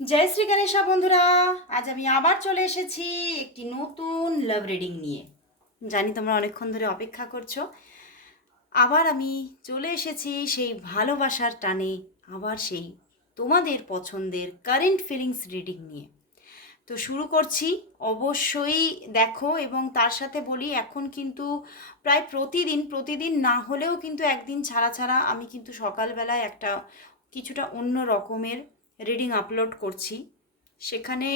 জয় শ্রী গণেশা বন্ধুরা, আজ আমি আবার চলে এসেছি একটি নতুন লাভ রিডিং নিয়ে। জানি তোমরা অনেকক্ষণ ধরে অপেক্ষা করছ। আবার আমি চলে এসেছি সেই ভালোবাসার টানে, আবার সেই তোমাদের পছন্দের কারেন্ট ফিলিংস রিডিং নিয়ে। তো শুরু করছি, অবশ্যই দেখো এবং তার সাথে বলি, এখন কিন্তু প্রায় প্রতিদিন প্রতিদিন না হলেও কিন্তু একদিন ছাড়া ছাড়া আমি কিন্তু সকালবেলায় একটা কিছুটা অন্য রকমের রিডিং আপলোড করছি। সেখানে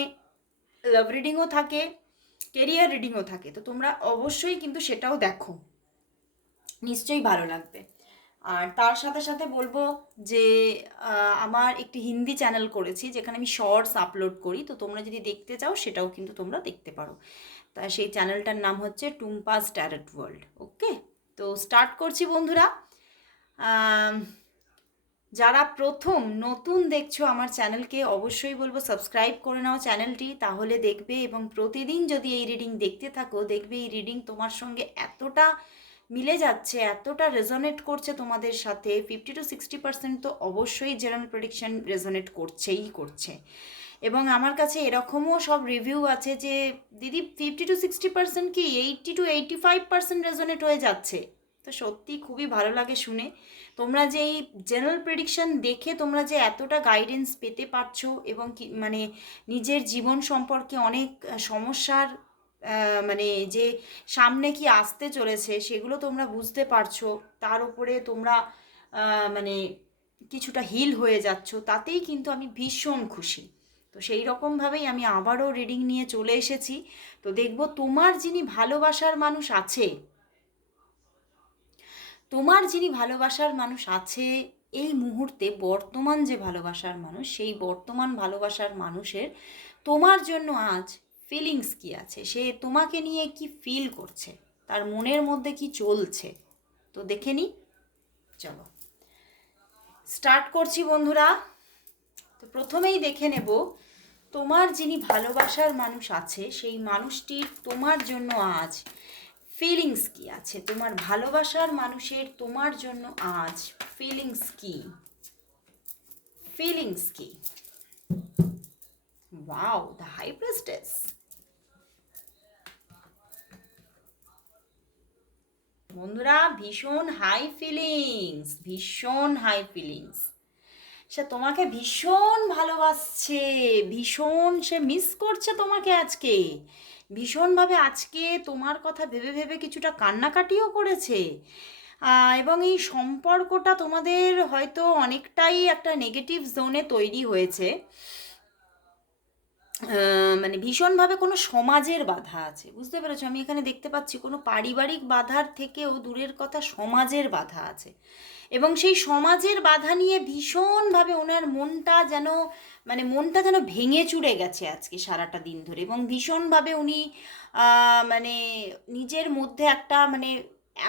লাভ রিডিংও থাকে কেরিয়ার রিডিংও থাকে। তো তোমরা অবশ্যই কিন্তু সেটাও দেখো। নিশ্চয়ই ভালো লাগবে। আর তার সাথে সাথে বলব যে আমার একটি হিন্দি চ্যানেল করেছি, যেখানে আমি শর্টস আপলোড করি। তো তোমরা যদি দেখতে চাও, সেটাও কিন্তু তোমরা দেখতে পারো। তা সেই চ্যানেলটার নাম হচ্ছে টুম্পাস ট্যারেট ওয়ার্ল্ড ওকে তো স্টার্ট করছি বন্ধুরা। যারা প্রথম নতুন দেখছ আমার চ্যানেলকে, অবশ্যই বলব সাবস্ক্রাইব করে নাও চ্যানেলটি, তাহলে দেখবে এবং প্রতিদিন যদি এই রিডিং দেখতে থাকো, দেখবে এই রিডিং তোমার সঙ্গে এতটা মিলে যাচ্ছে, এতটা রেজনেট করছে তোমাদের সাথে ফিফটি টু সিক্সটি পার্সেন্ট তো অবশ্যই জেনারেল প্রেডিকশন রেজনেট করছেই করছে। এবং আমার কাছে এরকমও সব রিভিউ আছে যে, দিদি ফিফটি টু সিক্সটি পার্সেন্ট কি eighty two eighty five percent resonate হয়ে যাচ্ছে? তো সত্যি খুবই ভালো লাগে শুনে। তোমরা যে এই জেনারেল প্রেডিকশন দেখে তোমরা যে এতটা গাইডেন্স পেতে পারছ এবং কি মানে নিজের জীবন সম্পর্কে অনেক সমস্যার মানে যে সামনে কি আসতে চলেছে সেগুলো তোমরা বুঝতে পারছ। তার উপরে তোমরা মানে কিছুটা হিল হয়ে যাচ্ছ। তাতেই কিন্তু আমি ভীষণ খুশি। তো সেই রকমভাবেই আমি আবারও রিডিং নিয়ে চলে এসেছি। তো দেখব তোমার যিনি ভালোবাসার মানুষ আছে তোমার যিনি ভালোবাসার মানুষ আছে, এই মুহূর্তে বর্তমান যে ভালোবাসার মানুষ, সেই বর্তমান ভালোবাসার মানুষের তোমার জন্য আজ ফিলিংস কি আছে? সে তোমাকে নিয়ে কি ফিল করছে? তার মনের মধ্যে কি চলছে? তো দেখে নি। চলো। স্টার্ট করছি বন্ধুরা। তো প্রথমেই দেখে নেব, তোমার যিনি ভালোবাসার মানুষ আছে, সেই মানুষটির তোমার জন্য আজ ফিলিংস কি আছে? তোমার ভালোবাসার মানুষের তোমার জন্য আজ ফিলিংস কি? ফিলিংস কি? ওয়াও দ্য হাই প্রেস্টেস বন্ধুরা, ভীষণ হাই ফিলিংস ভীষণ হাই ফিলিংস সে তোমাকে ভীষণ ভালোবাসছে, ভীষণ সে মিস করছে তোমাকে আজকে। ভীষণভাবে আজকে তোমার কথা ভেবে ভেবে কিছুটা কান্নাকাটিও করেছে। এবং এই সম্পর্কটা তোমাদের হয়তো অনেকটাই একটা নেগেটিভ জোনে তৈরি হয়েছে। মানে ভীষণভাবে কোনো সমাজের বাধা আছে, বুঝতে পেরেছ? আমি এখানে দেখতে পাচ্ছি কোনো পারিবারিক বাধার থেকেও দূরের কথা সমাজের বাধা আছে। এবং সেই সমাজের বাধা নিয়ে ভীষণভাবে ওনার মনটা যেন মানে মনটা যেন ভেঙে চুরে গেছে আজকে সারাটা দিন ধরে এবং ভীষণভাবে উনি মানে নিজের মধ্যে একটা মানে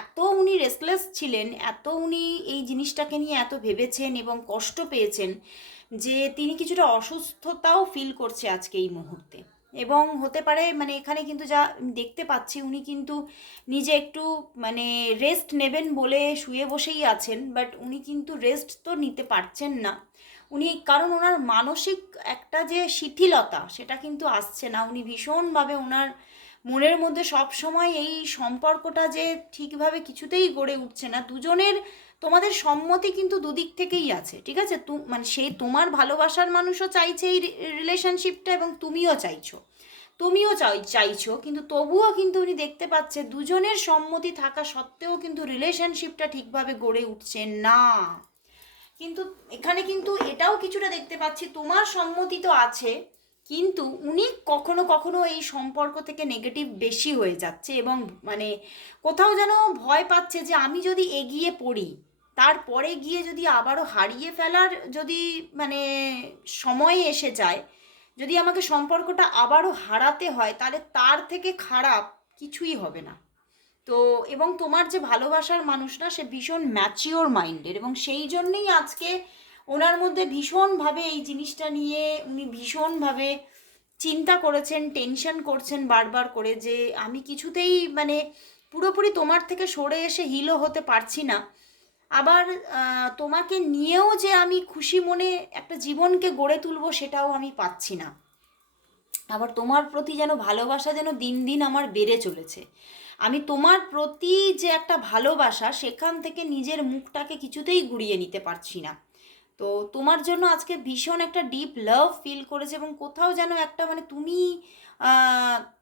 এত উনি রেসলেস ছিলেন, এত উনি এই জিনিসটাকে নিয়ে এত ভেবেছেন এবং কষ্ট পেয়েছেন যে তিনি কিছুটা অসুস্থতাও ফিল করছে আজকে এই মুহূর্তে। এবং হতে পারে মানে এখানে কিন্তু যা দেখতে পাচ্ছি, উনি কিন্তু নিজে একটু মানে রেস্ট নেবেন বলে শুয়ে বসেই আছেন বাট উনি কিন্তু রেস্ট তো নিতে পারছেন না। উনি, কারণ ওনার মানসিক একটা যে শিথিলতা, সেটা কিন্তু আসছে না। উনি ভীষণভাবে ওনার মনের মধ্যে সব সময় এই সম্পর্কটা যে ঠিকভাবে কিছুতেই গড়ে উঠছে না। দুজনের তোমাদের সম্মতি কিন্তু দুদিক থেকেই আছে, ঠিক আছে? তু মানে সেই তোমার ভালোবাসার মানুষও চাইছে এই রিলেশনশিপটা এবং তুমিও চাইছো। তুমিও চাই, চাইছো, কিন্তু তবুও কিন্তু উনি দেখতে পাচ্ছে দুজনের সম্মতি থাকা সত্ত্বেও কিন্তু রিলেশনশিপটা ঠিকভাবে গড়ে উঠছে না। কিন্তু এখানে কিন্তু এটাও কিছুটা দেখতে পাচ্ছি, তোমার সম্মতি তো আছে, কিন্তু উনি কখনো কখনো এই সম্পর্ক থেকে নেগেটিভ বেশি হয়ে যাচ্ছে এবং মানে কোথাও যেন ভয় পাচ্ছে যে আমি যদি এগিয়ে পড়ি তারপরে গিয়ে যদি আবারও হারিয়ে ফেলার যদি মানে সময় এসে যায়, যদি আমাকে সম্পর্কটা আবারও হারাতে হয়, তাহলে তার থেকে খারাপ কিছুই হবে না। তো, এবং তোমার যে ভালোবাসার মানুষ না সে ভীষণ ম্যাচিওর মাইন্ডের এবং সেই জন্যেই আজকে ওনার মধ্যে ভীষণভাবে এই জিনিসটা নিয়ে উনি ভীষণভাবে চিন্তা করেছেন টেনশন করছেন বারবার করে যে আমি কিছুতেই মানে পুরোপুরি তোমার থেকে সরে এসে হিলও হতে পারছি না। আবার তোমাকে নিয়েও যে আমি খুশি মনে একটা জীবনকে গড়ে তুলবো সেটাও আমি পাচ্ছি না। আবার তোমার প্রতি যেন ভালোবাসা যেন দিন দিন আমার বেড়ে চলেছে। আমি তোমার প্রতি যে একটা ভালোবাসা সেখান থেকে নিজের মুখটাকে কিছুতেই গুড়িয়ে নিতে পারছি না। তো তোমার জন্য আজকে ভীষণ একটা ডিপ লাভ ফিল করেছে এবং কোথাও যেন একটা মানে তুমি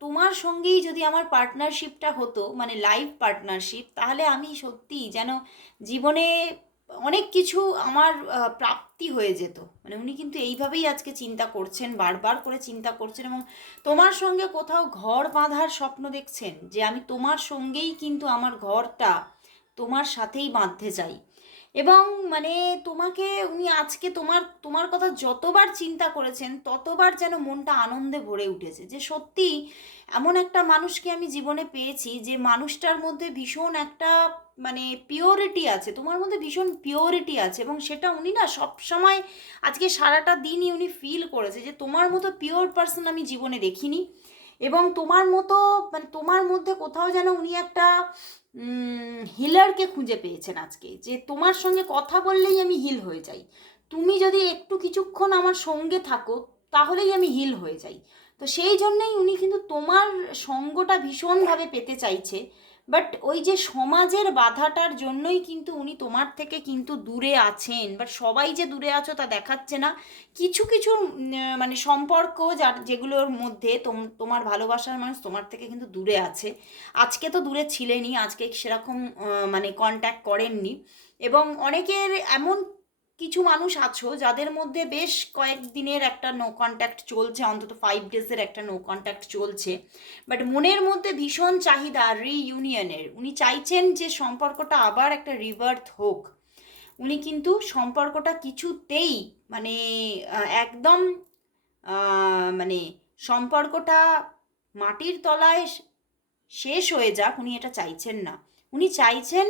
তোমার সঙ্গেই যদি আমার পার্টনারশিপটা হতো মানে লাইফ পার্টনারশিপ তাহলে আমি সত্যি যেন জীবনে অনেক কিছু আমার প্রাপ্তি হয়ে যেত। মানে উনি কিন্তু এইভাবেই আজকে চিন্তা করছেন, বারবার করে চিন্তা করছেন এবং তোমার সঙ্গে কোথাও ঘর বাঁধার স্বপ্ন দেখছেন, যে আমি তোমার সঙ্গেই কিন্তু আমার ঘরটা তোমার সাথেই বাঁধতে চাই। এবং মানে তোমাকে উনি আজকে তোমার তোমার কথা যতবার চিন্তা করেছেন, ততবার যেন মনটা আনন্দে ভরে উঠেছে। যে সত্যি এমন একটা মানুষকে আমি জীবনে পেয়েছি যে মানুষটার মধ্যে ভীষণ একটা মানে পিওরিটি আছে, তোমার মধ্যে ভীষণ পিওরিটি আছে এবং সেটা উনি না সব সময় আজকে সারাটা দিনই উনি ফিল করেছে যে তোমার মতো পিওর পার্সন আমি জীবনে দেখিনি। এবং তোমার মতো মানে তোমার মধ্যে কোথাও যেন উনি একটা হিলারকে খুঁজে পেয়েছেন আজকে। যে তোমার সঙ্গে কথা বললেই আমি হিল হয়ে যাই। তুমি যদি একটু কিছুক্ষণ আমার সঙ্গে থাকো, তাহলেই আমি হিল হয়ে যাই। তো সেই জন্যই উনি কিন্তু তোমার সঙ্গটা ভীষণভাবে পেতে চাইছে। বাট ওই যে সমাজের বাধাটার জন্যই কিন্তু উনি তোমার থেকে কিন্তু দূরে আছেন। বাট সবাই যে দূরে আছো তা দেখাচ্ছে না। কিছু কিছু মানে সম্পর্ক যার, যেগুলোর মধ্যে তোমার ভালোবাসার মানুষ তোমার থেকে কিন্তু দূরে আছে। আজকে তো দূরে ছিলেনই, আজকে সেরকম মানে কন্ট্যাক্ট করেননি। এবং অনেকের এমন কিছু মানুষ আছো যাদের মধ্যে বেশ কয়েকদিনের একটা নো কন্ট্যাক্ট চলছে, অন্তত ফাইভ ডেজের একটা নো কন্ট্যাক্ট চলছে। বাট মনের মধ্যে ভীষণ চাহিদা রিইউনিয়নের উনি চাইছেন যে সম্পর্কটা আবার একটা রিভার্থ হোক। উনি কিন্তু সম্পর্কটা কিছুতেই মানে একদম মানে সম্পর্কটা মাটির তলায় শেষ হয়ে যাক, উনি এটা চাইছেন না। উনি চাইছেন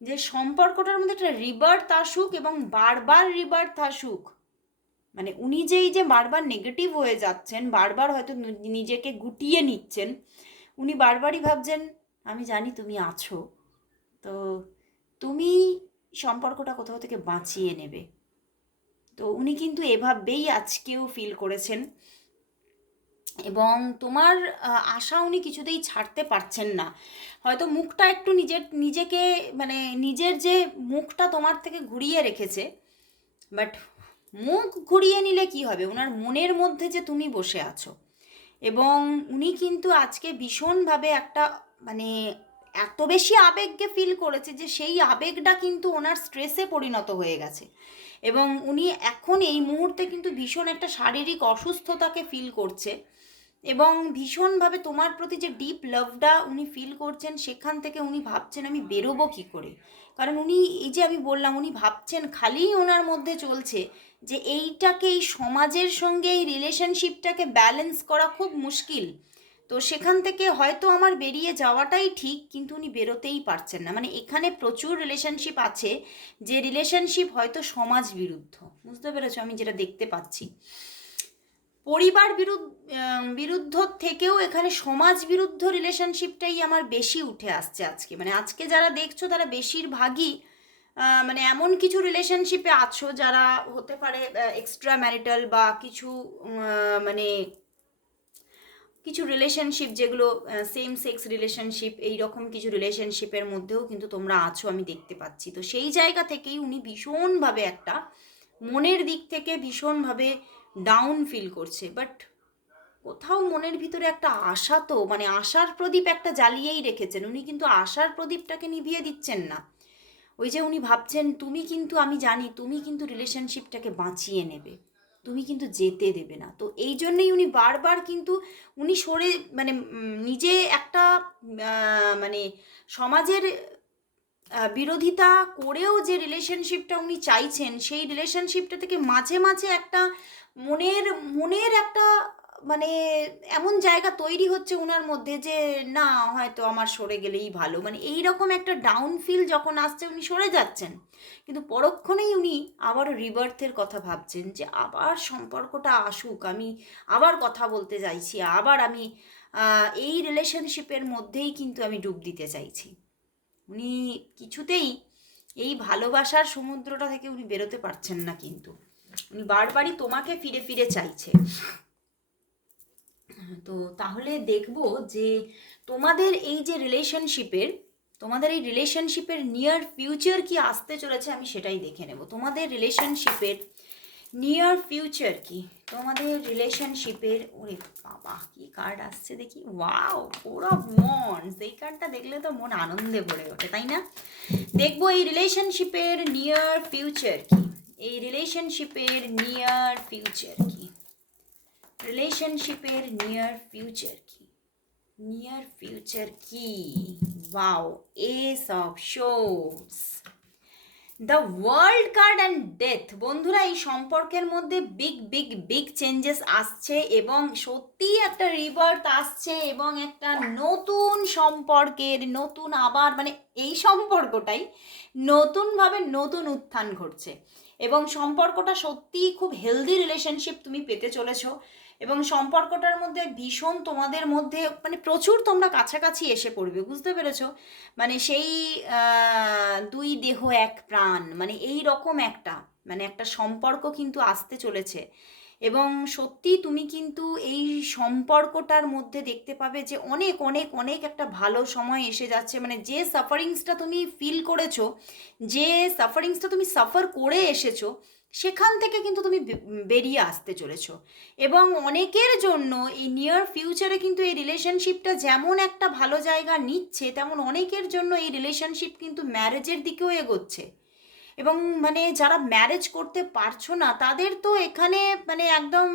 যে সম্পর্কটার মধ্যে একটা রিবার্থ আসুক এবং বারবার রিবার্থ আসুক মানে উনি যেই যে বারবার নেগেটিভ হয়ে যাচ্ছেন, বারবার হয়তো নিজেকে গুটিয়ে নিচ্ছেন, উনি বারবারই ভাবছেন, আমি জানি তুমি আছো, তো তুমি সম্পর্কটা কোথাও থেকে বাঁচিয়ে নেবে। তো উনি কিন্তু এভাবেই আজকেও ফিল করেছেন। এবং তোমার আশা উনি কিছুতেই ছাড়তে পারছেন না। হয়তো মুখটা একটু নিজের, নিজেকে মানে নিজের যে মুখটা তোমার থেকে ঘুরিয়ে রেখেছে, বাট মুখ ঘুরিয়ে নিলে কি হবে? ওনার মনের মধ্যে যে তুমি বসে আছো। এবং উনি কিন্তু আজকে ভীষণভাবে একটা মানে এত বেশি আবেগকে ফিল করেছে যে সেই আবেগটা কিন্তু ওনার স্ট্রেসে পরিণত হয়ে গেছে। এবং উনি এখন এই মুহূর্তে কিন্তু ভীষণ একটা শারীরিক অসুস্থতাকে ফিল করছে। এবং ভীষণভাবে তোমার প্রতি যে ডিপ লাভটা উনি ফিল করছেন, সেখান থেকে উনি ভাবছেন আমি বেরোবো কী করে? কারণ উনি, এই যে আমি বললাম, উনি ভাবছেন খালিই ওনার মধ্যে চলছে যে এইটাকে, এই সমাজের সঙ্গে, এই রিলেশনশিপটাকে ব্যালেন্স করা খুব মুশকিল। তো সেখান থেকে হয়তো আমার বেরিয়ে যাওয়াটাই ঠিক, কিন্তু উনি বেরোতেই পারছেন না। মানে এখানে প্রচুর রিলেশনশিপ আছে, যে রিলেশনশিপ হয়তো সমাজ বিরুদ্ধ। বুঝতে পেরেছ আমি যেটা দেখতে পাচ্ছি। পরিবার বিরুদ্ধ বিরুদ্ধ থেকেও এখানে সমাজ বিরুদ্ধ রিলেশনশিপটাই আমার বেশি উঠে আসছে আজকে। মানে আজকে যারা দেখছ তারা বেশিরভাগই মানে এমন কিছু রিলেশনশিপে আছো যারা হতে পারে এক্সট্রা ম্যারিটাল বা কিছু মানে কিছু রিলেশনশিপ যেগুলো সেম সেক্স রিলেশনশিপ এই রকম কিছু রিলেশনশিপের মধ্যেও কিন্তু তোমরা আছো আমি দেখতে পাচ্ছি। তো সেই জায়গা থেকেই উনি ভীষণভাবে একটা মনের দিক থেকে ভীষণভাবে ডাউন ফিল করছে। বাট কোথাও মনের ভিতরে একটা আশা তো মানে আশার প্রদীপ একটা জ্বালিয়েই রেখেছেন। উনি কিন্তু আশার প্রদীপটাকে নিভিয়ে দিচ্ছেন না। ওই যে উনি ভাবছেন, তুমি কিন্তু, আমি জানি, তুমি কিন্তু রিলেশনশিপটাকে বাঁচিয়ে নেবে। তুমি কিন্তু যেতে দেবে না। তো এই জন্যই উনি বারবার কিন্তু, উনি সরে মানে নিজে একটা মানে সমাজের বিরোধিতা করেও যে রিলেশনশিপটা উনি চাইছেন, সেই রিলেশনশিপটা থেকে মাঝে মাঝে একটা মনের মনের একটা মানে এমন জায়গা তৈরি হচ্ছে ওনার মধ্যে যে, না, হয়তো আমার সরে গেলেই ভালো। মানে এই রকম একটা ডাউন ফিল যখন আসছে উনি সরে যাচ্ছেন। কিন্তু পরক্ষণেই উনি আবার রিবার্থের কথা ভাবছেন যে, আবার সম্পর্কটা আসুক, আমি আবার কথা বলতে চাইছি, আবার আমি এই রিলেশনশিপের মধ্যেই কিন্তু আমি ডুব দিতে চাইছি। উনি কিছুতেই এই ভালোবাসার সমুদ্রটা থেকে উনি বেরোতে পারছেন না কিন্তু। উনি বারবারই তোমাকে ফিরে ফিরে চাইছে। তো তাহলে দেখব যে তোমাদের এই যে রিলেশনশিপের তোমাদের এই রিলেশনশিপের নিয়ার ফিউচার কি আসতে চলেছে আমি সেটাই দেখে নেব। তোমাদের রিলেশনশিপের নিয়ার ফিউচার কি? তোমাদের রিলেশনশিপের ওরে বাবা, কি কার্ড আসছে দেখি? ওয়াও পুরো মন সেই কার্ডটা দেখলে তো মন আনন্দে ভরে ওঠে, তাই না? দেখব এই রিলেশনশিপের নিয়ার ফিউচার কি? এই রিলেশনশিপের নিয়ার ফিউচার কি? রিলেশনশিপের নিয়ার ফিউচার কি? নিয়ার ফিউচার কি? Wow ace of shows the world card and death বন্ধুরা, এই সম্পর্কের মধ্যে বিগ বিগ বিগ চেঞ্জেস আসছে এবং সত্যিই একটা রিবার্থ আসছে এবং একটা নতুন সম্পর্কের, নতুন আবার মানে এই সম্পর্কটাই নতুনভাবে নতুন উত্থান ঘটছে। এবং সম্পর্কটা সত্যিই খুব হেলদি রিলেশনশিপ তুমি পেতে চলেছো। এবং সম্পর্কটার মধ্যে ভীষণ তোমাদের মধ্যে মানে প্রচুর তোমরা কাছাকাছি এসে পড়বে, বুঝতে পেরেছ? মানে সেই দুই দেহ, এক প্রাণ মানে এই রকম একটা মানে একটা সম্পর্ক কিন্তু আসতে চলেছে। এবং সত্যি তুমি কিন্তু এই সম্পর্কটার মধ্যে দেখতে পাবে যে অনেক অনেক অনেক একটা ভালো সময় এসে যাচ্ছে। মানে যে সাফারিংসটা তুমি ফিল করেছ, যে সাফারিংসটা তুমি সাফার করে এসেছ সেখান থেকে কিন্তু তুমি বেরিয়ে আসতে চলেছ। এবং অনেকের জন্য এই নিয়ার ফিউচারে কিন্তু এই রিলেশনশিপটা যেমন একটা ভালো জায়গা নিচ্ছে, তেমন অনেকের জন্য এই রিলেশনশিপ কিন্তু ম্যারেজের দিকেও এগোচ্ছে। এবং মানে যারা ম্যারেজ করতে পারছ না, তাদের তো এখানে মানে একদম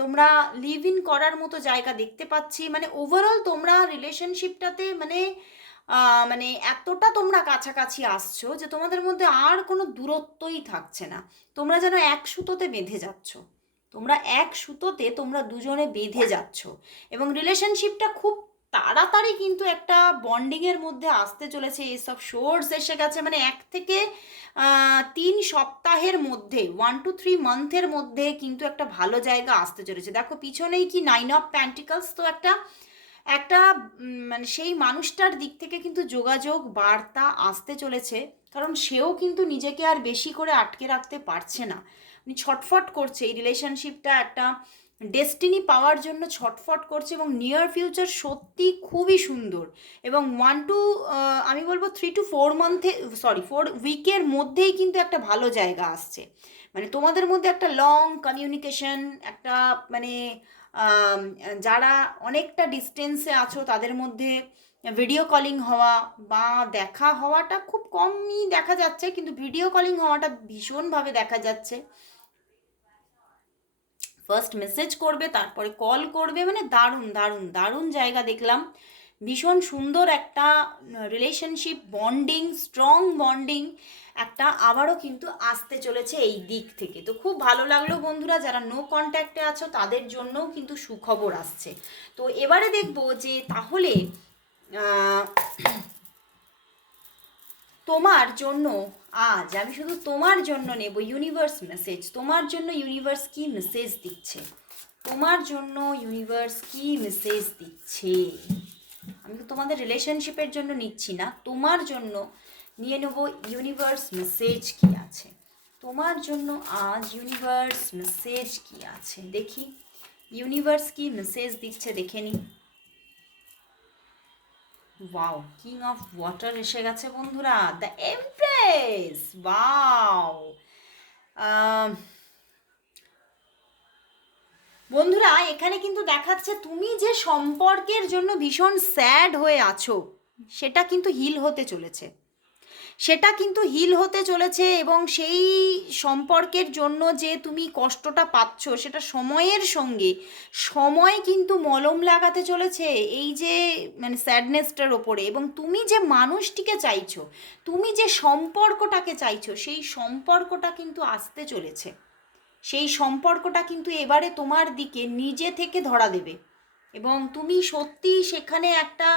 তোমরা লিভ ইন করার মতো জায়গা দেখতে পাচ্ছি। মানে ওভারঅল তোমরা রিলেশনশিপটাতে মানে মানে এতটা তোমরা কাছাকাছি আসছো যে তোমাদের মধ্যে আর কোনো দূরত্বই থাকছে না। তোমরা যেন এক সুতোতে বেঁধে যাচ্ছ। তোমরা এক সুতোতে তোমরা দুজনে বেঁধে যাচ্ছ। এবং রিলেশনশিপটা খুব তাড়াতাড়ি কিন্তু একটা বন্ডিংয়ের মধ্যে আসতে চলেছে। এইসব শোর্স এসে গেছে মানে এক থেকে তিন সপ্তাহের মধ্যে ওয়ান টু থ্রি মান্থের মধ্যে কিন্তু একটা ভালো জায়গা আসতে চলেছে। দেখো, পিছনেই কি নাইন অফ প্যান্টিকলস তো একটা একটা মানে সেই মানুষটার দিক থেকে কিন্তু যোগাযোগ, বার্তা আসতে চলেছে, কারণ সেও কিন্তু নিজেকে আর বেশি করে আটকে রাখতে পারছে না। উনি ছটফট করছে, এই রিলেশনশিপটা একটা ডেস্টিনি পাওয়ার জন্য ছটফট করছে এবং নিয়ার ফিউচার সত্যি খুবই সুন্দর এবং ওয়ান টু আমি বলব থ্রি টু ফোর মান্থে সরি ফোর উইকের মধ্যেই কিন্তু একটা ভালো জায়গা আসছে। মানে তোমাদের মধ্যে একটা লং কমিউনিকেশন একটা মানে যারা অনেকটা ডিস্টেন্সে আছো, তাদের মধ্যে ভিডিও কলিং হওয়া বা দেখা হওয়াটা খুব কমই দেখা যাচ্ছে, কিন্তু ভিডিও কলিং হওয়াটা ভীষণভাবে দেখা যাচ্ছে। ফার্স্ট মেসেজ করবে, তারপরে কল করবে মানে দারুণ দারুণ দারুণ জায়গা দেখলাম। ভীষণ সুন্দর একটা রিলেশনশিপ বন্ডিং স্ট্রং বন্ডিং একটা আবারও কিন্তু আসতে চলেছে এই দিক থেকে। তো খুব ভালো লাগল বন্ধুরা, যারা নো কন্ট্যাক্টে আছো তাদের জন্যও কিন্তু সুখবর আসছে। তো এবারে দেখব যে তাহলে তোমার জন্য আজ আমি শুধু তোমার জন্য নেব ইউনিভার্স মেসেজ তোমার জন্য ইউনিভার্স কি মেসেজ দিচ্ছে? তোমার জন্য ইউনিভার্স কি মেসেজ দিচ্ছে? আমি তোমাদের রিলেশনশিপের জন্য নিচ্ছি না। তোমার জন্য নিয়ে নেব ইউনিভার্স মেসেজ কি আছে। তোমার জন্য আজ ইউনিভার্স মেসেজ কি আছে? দেখি। ইউনিভার্স কি মেসেজ দিচ্ছে দেখে নিই ওয়াও কিং অফ ওয়াটার এসে গেছে বন্ধুরা। দ্য এমপ্রেস ওয়াও বন্ধুরা, এখানে কিন্তু দেখাচ্ছে তুমি যে সম্পর্কের জন্য ভীষণ স্যাড হয়ে আছো, সেটা কিন্তু হিল হতে চলেছে। সেটা কিন্তু হিল হতে চলেছে এবং সেই সম্পর্কের জন্য যে তুমি কষ্টটা পাচ্ছ, সেটা সময়ের সঙ্গে, সময় কিন্তু মলম লাগাতে চলেছে এই যে মানে স্যাডনেসটার ওপরে। এবং তুমি যে মানুষটিকে চাইছো, তুমি যে সম্পর্কটাকে চাইছো, সেই সম্পর্কটা কিন্তু আসতে চলেছে। সেই সম্পর্কটা কিন্তু এবারে তোমার দিকে নিজে থেকে ধরা দেবে। এবং তুমি সত্যি সেখানে একটা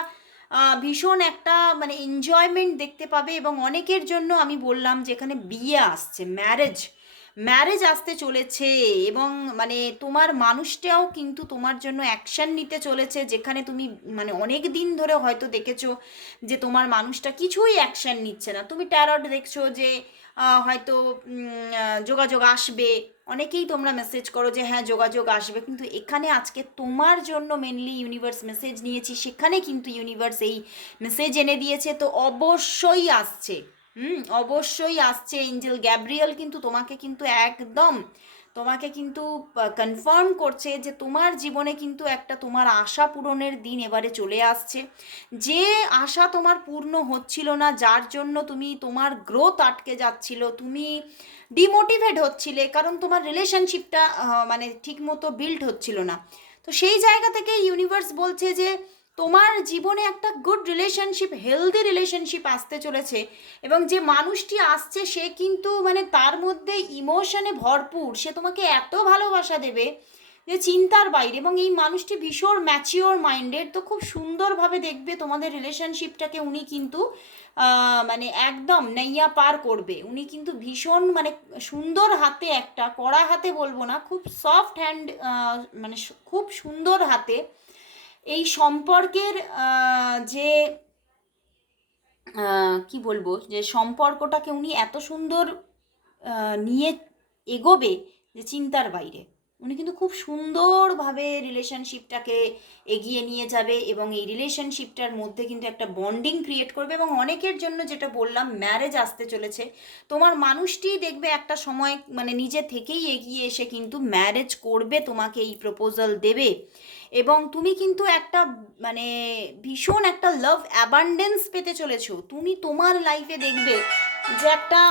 ভীষণ একটা মানে এনজয়মেন্ট দেখতে পাবে এবং অনেকের জন্য আমি বললাম যেখানে বিয়ে আসছে ম্যারেজ ম্যারেজ আসতে চলেছে এবং মানে তোমার মানুষটাও কিন্তু তোমার জন্য অ্যাকশন নিতে চলেছে যেখানে তুমি মানে অনেক দিন ধরে হয়তো দেখেছ যে তোমার মানুষটা কিছুই অ্যাকশন নিচ্ছে না। তুমি ট্যারট দেখছ যে হয়তো যোগাযোগ আসবে। অনেকেই তোমরা মেসেজ করো যে হ্যাঁ যোগাযোগ আসবে। কিন্তু এখানে আজকে তোমার জন্য মেনলি ইউনিভার্স মেসেজ নিয়েছি। সেখানে কিন্তু ইউনিভার্স এই মেসেজ এনে দিয়েছে। তো অবশ্যই আসছে। হুম, অবশ্যই আসছে। এঞ্জেল গ্যাব্রিয়েল কিন্তু তোমাকে কিন্তু একদম তোমাকে কিন্তু কনফার্ম করছে যে তোমার জীবনে কিন্তু একটা তোমার আশা পূরণের দিন এবারে চলে আসছে। যে আশা তোমার পূর্ণ হচ্ছিল না, যার জন্য তুমি তোমার গ্রোথ আটকে যাচ্ছিল, তুমি ডিমোটিভেট হচ্ছিলে, কারণ তোমার রিলেশনশিপটা মানে ঠিকমতো বিল্ড হচ্ছিল না। তো সেই জায়গা থেকে ইউনিভার্স বলছে যে তোমার জীবনে একটা গুড রিলেশনশিপ হেলদি রিলেশনশিপ আসতে চলেছে এবং যে মানুষটি আসছে, সে কিন্তু মানে তার মধ্যে ইমোশনে ভরপুর। সে তোমাকে এত ভালোবাসা দেবে যে চিন্তার বাইরে এবং এই মানুষটি ভীষণ ম্যাচিওর মাইন্ডেড তো খুব সুন্দরভাবে দেখবে তোমাদের রিলেশনশিপটাকে উনি কিন্তু মানে একদম নাইয়া পার করবে। উনি কিন্তু ভীষণ মানে সুন্দর হাতে একটা, কড়া হাতে বলব না, খুব সফট হ্যান্ড মানে খুব সুন্দর হাতে এই সম্পর্কের যে কি বলব, যে সম্পর্কটাকে উনি এত সুন্দর নিয়ে এগোবে যে চিন্তার বাইরে। উনি কিন্তু খুব সুন্দরভাবে রিলেশনশিপটাকে এগিয়ে নিয়ে যাবে এবং এই রিলেশনশিপটার মধ্যে কিন্তু একটা বন্ডিং ক্রিয়েট করবে এবং অনেকের জন্য যেটা বললাম ম্যারেজ আসতে চলেছে। তোমার মানুষটি দেখবে একটা সময় মানে নিজে থেকেই এগিয়ে এসে কিন্তু ম্যারেজ করবে, তোমাকে এই প্রপোজাল দেবে। এবং তুমি কিন্তু একটা মানে ভীষণ একটা লাভ অ্যাবান্ডেন্স পেতে চলেছো। তুমি তোমার লাইফে দেখবে যে একটা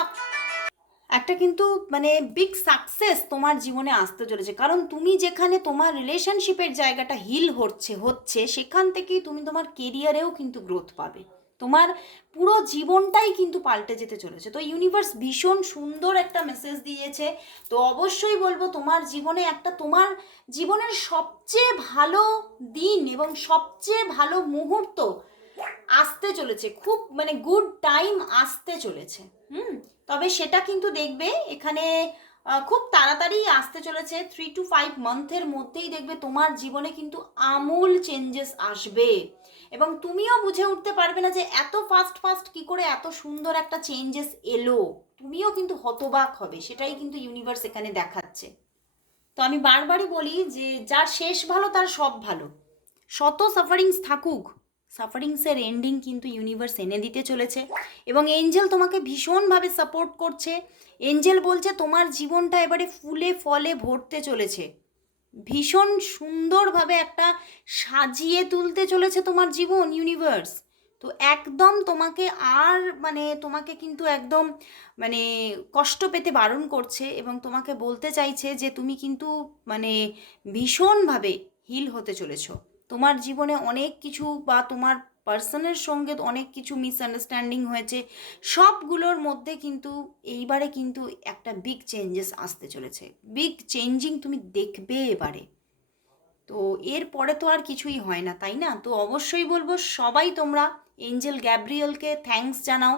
একটা কিন্তু মানে বিগ সাকসেস তোমার জীবনে আসতে চলেছে। কারণ তুমি যেখানে তোমার রিলেশনশিপের জায়গাটা হিল হচ্ছে হচ্ছে, সেখান থেকেই তুমি তোমার কেরিয়ারেও কিন্তু গ্রোথ পাবে। তোমার পুরো জীবনটাই কিন্তু পাল্টে যেতে চলেছে। তো ইউনিভার্স ভীষণ সুন্দর একটা মেসেজ দিয়েছে। তো অবশ্যই বলব তোমার জীবনে একটা তোমার জীবনের সবচেয়ে ভালো দিন এবং সবচেয়ে ভালো মুহূর্ত আসতে চলেছে। খুব মানে গুড টাইম আসতে চলেছে। হুম? তবে সেটা কিন্তু দেখবে এখানে খুব তাড়াতাড়ি আসতে চলেছে। থ্রি টু ফাইভ মান্থের মধ্যেই দেখবে তোমার জীবনে কিন্তু আমূল চেঞ্জেস আসবে। এবং তুমিও বুঝে উঠতে পারবে না যে এত ফাস্ট ফাস্ট কি করে এত সুন্দর একটা চেঞ্জেস এলো। তুমিও কিন্তু হতবাক হবে, সেটাই কিন্তু ইউনিভার্স এখানে দেখাচ্ছে। তো আমি বারবারই বলি যে, যার শেষ ভালো, তার সব ভালো। শত সাফারিংস থাকুক সাফারিংসের এন্ডিং কিন্তু ইউনিভার্স এনে দিতে চলেছে। এবং এঞ্জেল তোমাকে ভীষণভাবে সাপোর্ট করছে। এঞ্জেল বলছে, তোমার জীবনটা এবারে ফুলে ফলে ভরতে চলেছে। ভীষণ সুন্দরভাবে একটা সাজিয়ে তুলতে চলেছে তোমার জীবন ইউনিভার্স তো একদম তোমাকে আর মানে তোমাকে কিন্তু একদম মানে কষ্ট পেতে বারণ করছে এবং তোমাকে বলতে চাইছে যে তুমি কিন্তু মানে ভীষণভাবে হিল হতে চলেছো। তোমার জীবনে অনেক কিছু বা তোমার পার্সনের সঙ্গে অনেক কিছু মিসআন্ডারস্ট্যান্ডিং হয়েছে, সবগুলোর মধ্যে কিন্তু এইবারে কিন্তু একটা বিগ চেঞ্জেস আসতে চলেছে। বিগ চেঞ্জিং তুমি দেখবে এবারে। তো এরপরে তো আর কিছুই হয় না, তাই না? তো অবশ্যই বলব সবাই তোমরা এঞ্জেল গ্যাব্রিয়েলকে থ্যাঙ্কস জানাও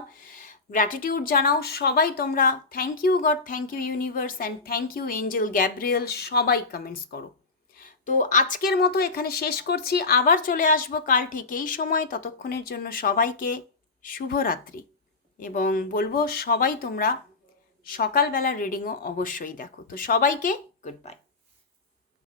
গ্র্যাটিটিউড জানাও, সবাই তোমরা thank you God thank you universe and thank you angel Gabriel সবাই কমেন্টস করো। তো আজকের মতো এখানে শেষ করছি। আবার চলে আসব কাল ঠিক এই সময়। ততক্ষণের জন্য সবাইকে শুভরাত্রি। এবং বলব সবাই তোমরা সকালবেলা রিডিংও অবশ্যই দেখো। তো সবাইকে গুড বাই।